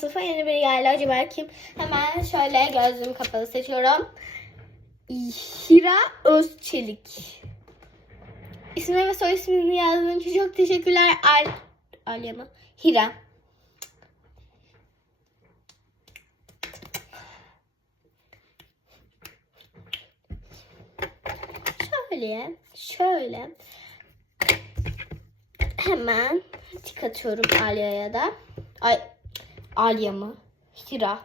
sınıfa yeni biri geldi. Acaba kim? Hemen şöyle gözlüğümü kapalı seçiyorum. Hira Özçelik. İsmi ve soy ismini yazdığın için çok teşekkürler. Al Alya? Hira. Şöyle, şöyle. Hemen tik atıyorum Alya'ya da. Ay, Alya mı? Hira.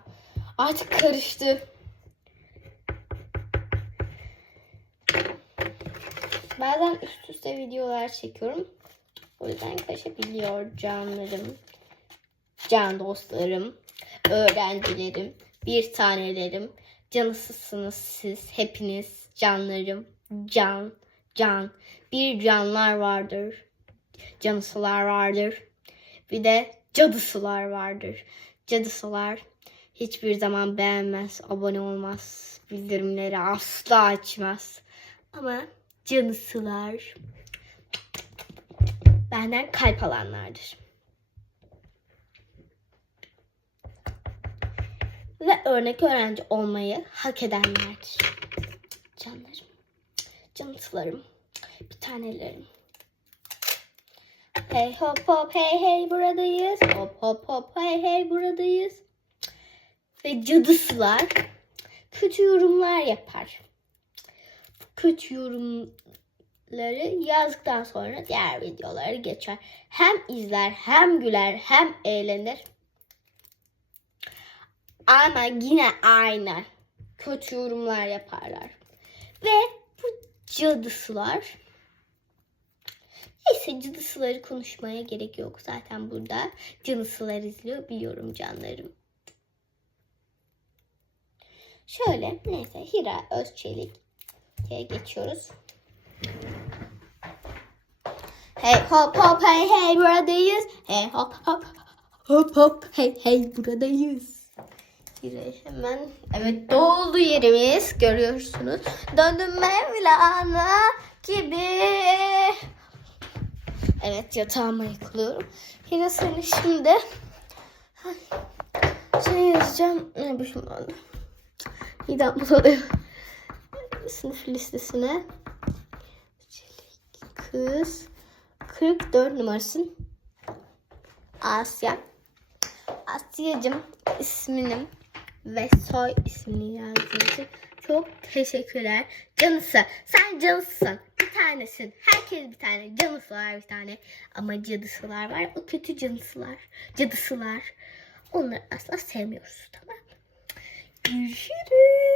Artık karıştı. Bazen üst üste videolar çekiyorum. O yüzden karışabiliyor canlarım. Can dostlarım. Öğrencilerim. Bir tanelerim. Canısısınız siz. Hepiniz canlarım. Can. Can. Bir canlar vardır. Canısılar vardır. Bir de cadısılar vardır. Cadısılar hiçbir zaman beğenmez, abone olmaz, bildirimleri asla açmaz. Ama canısılar benden kalp alanlardır. Ve örnek öğrenci olmayı hak edenlerdir. Canlarım, canısılarım, bir tanelerim. Hey hop hop hey hey buradayız. Hop hop hop hey hey buradayız. Ve cadısılar kötü yorumlar yapar. Kötü yorumları yazdıktan sonra diğer videoları geçer. Hem izler hem güler hem eğlenir. Ama yine aynı kötü yorumlar yaparlar. Ve bu cadısılar Neyse cadısıları konuşmaya gerek yok. Zaten burada canısılar izliyor. Biliyorum canlarım. Şöyle neyse Hira Özçelik diye geçiyoruz. Hey hop hop hey hey buradayız. Hey hop hop hop hop hey hey buradayız. Hira hemen evet doldu yerimiz görüyorsunuz. Döndüm Mevlana gibi. Evet yatağıma yıkılıyorum. Yine seni şimdi şey yazacağım. Ne bu şimdi oldu? Midem bulanıyor. Sınıf listesine. Kız 44 numarasın. Asya. Asya'cım isminim ve soy ismini için çok teşekkürler. Canısı. Sen canısın. Bir tanesin. Herkes bir tane. Canısı var bir tane. Ama cadısılar var. O kötü canısılar. Cadısılar. Onları asla sevmiyoruz. Tamam? Görüşürüz.